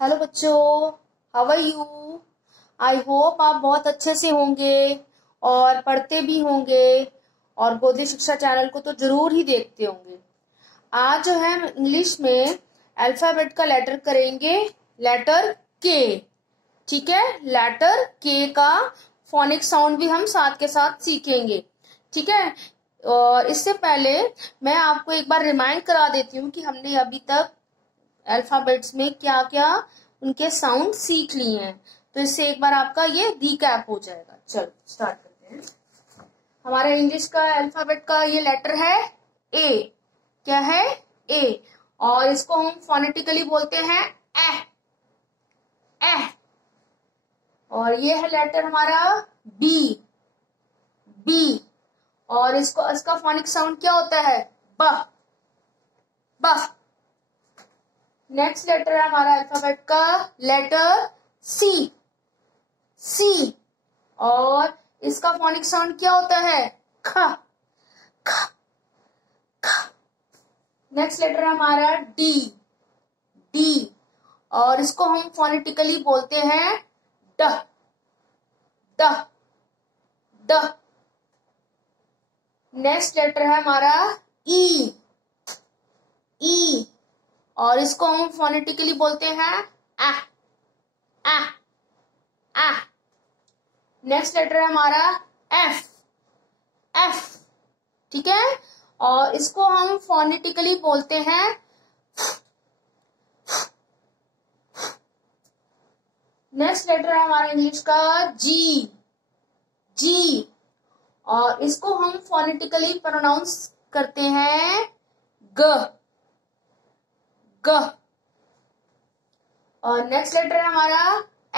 Hello बच्चों, how are you. I hope आप बहुत अच्छे से होंगे और पढ़ते भी होंगे और गोदी शिक्षा चैनल को तो जरूर ही देखते होंगे। आज जो है हम इंग्लिश में अल्फाबेट का लेटर करेंगे, लेटर के। ठीक है, लेटर के का फोनिक साउंड भी हम साथ के साथ सीखेंगे। ठीक है, और इससे पहले मैं आपको एक बार रिमाइंड करा देती हूँ कि हमने अभी तक अल्फाबेट्स में क्या क्या उनके साउंड सीख लिए हैं, तो इससे एक बार आपका ये रिकैप हो जाएगा। चलो स्टार्ट करते हैं। हमारे इंग्लिश का अल्फाबेट का ये लेटर है ए। क्या है? ए। और इसको हम फोनेटिकली बोलते हैं ए। ए। और ये है लेटर हमारा बी। बी। और इसका फोनिक साउंड क्या होता है? ब। ब। नेक्स्ट लेटर है हमारा अल्फाबेट का लेटर सी। सी। और इसका फोनिक साउंड क्या होता है? ख। ख। ख। नेक्स्ट लेटर है हमारा डी। डी। और इसको हम फोनेटिकली बोलते हैं ड। ड। ड। नेक्स्ट लेटर है हमारा ई। ई। और इसको हम फोनेटिकली बोलते हैं आ। आ। आ। नेक्स्ट लेटर है हमारा एफ। एफ। ठीक है, और इसको हम फोनेटिकली बोलते हैं नेक्स्ट लेटर है हमारा इंग्लिश का जी। जी। और इसको हम फोनेटिकली प्रोनाउंस करते हैं ग। ग। और नेक्स्ट लेटर है हमारा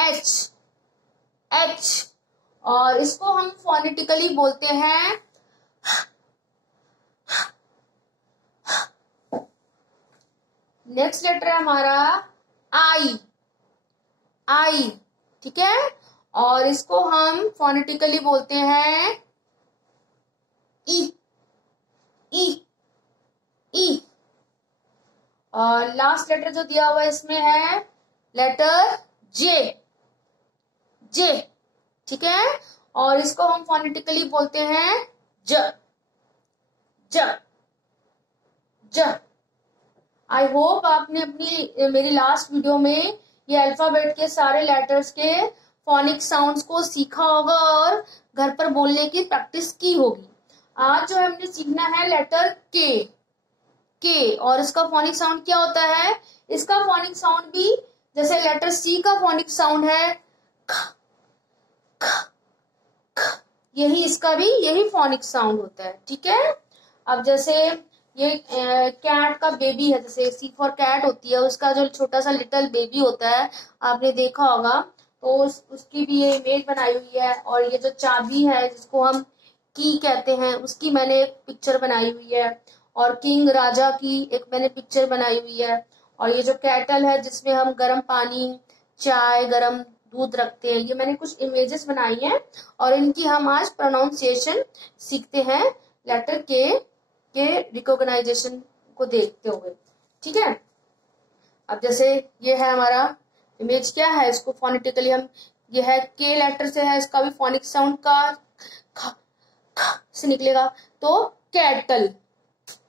एच। एच। और इसको हम फोनेटिकली बोलते हैं नेक्स्ट लेटर है हमारा आई। आई। ठीक है, और इसको हम फोनेटिकली बोलते हैं ई। ई। ई। और लास्ट लेटर जो दिया हुआ है इसमें है लेटर जे। जे। ठीक है, और इसको हम फोनेटिकली बोलते हैं ज। ज। ज। आई होप आपने अपनी मेरी लास्ट वीडियो में ये अल्फाबेट के सारे लेटर्स के फोनिक साउंड्स को सीखा होगा और घर पर बोलने की प्रैक्टिस की होगी। आज जो हमने सीखना है लेटर के। के। और इसका फोनिक साउंड क्या होता है? इसका फोनिक साउंड भी जैसे लेटर सी का फोनिक साउंड है ख, ख, ख, यही इसका भी यही फोनिक साउंड होता है। ठीक है, अब जैसे ये कैट का बेबी है, जैसे सी फॉर कैट होती है, उसका जो छोटा सा लिटिल बेबी होता है आपने देखा होगा, तो उसकी भी ये इमेज बनाई हुई है। और ये जो चाबी है जिसको हम की कहते हैं, उसकी मैंने एक पिक्चर बनाई हुई है। और किंग राजा की एक मैंने पिक्चर बनाई हुई है। और ये जो कैटल है जिसमें हम गर्म पानी, चाय, गर्म दूध रखते हैं, ये मैंने कुछ इमेजेस बनाई हैं और इनकी हम आज प्रोनाउंसिएशन सीखते हैं लेटर के रिकॉग्नाइजेशन को देखते हुए। ठीक है, अब जैसे ये है हमारा इमेज, क्या है इसको फोनेटिकली हम, ये है के लेटर से है, इसका भी फोनिक साउंड का ख, ख से निकलेगा, तो कैटल।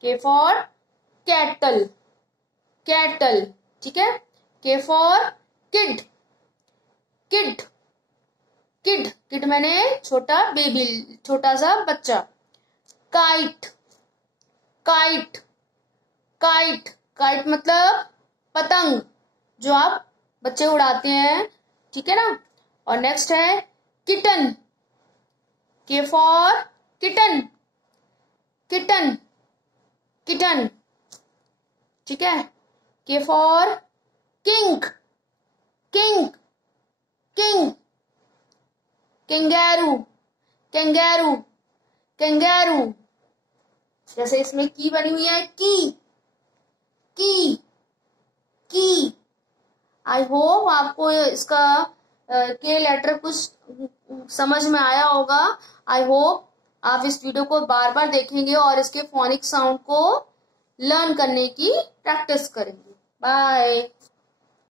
के फॉर कैटल। कैटल। ठीक है, के for kid. Kid. Kid. Kid मैंने छोटा बेबी, छोटा सा बच्चा। काइट। काइट। काइट। काइट मतलब पतंग जो आप बच्चे उड़ाते हैं। ठीक है ना। और नेक्स्ट है किटन। के फॉर किटन। किटन। किटन। ठीक है, के फॉर किंग। किंग। किंग। कैंगैरू। कैंगैरू। कैंगैरू। जैसे इसमें की बनी हुई है की। की। की। आई होप आपको इसका के लेटर कुछ समझ में आया होगा। आई होप आप इस वीडियो को बार बार देखेंगे और इसके फोनिक साउंड को लर्न करने की प्रैक्टिस करेंगे। बाय।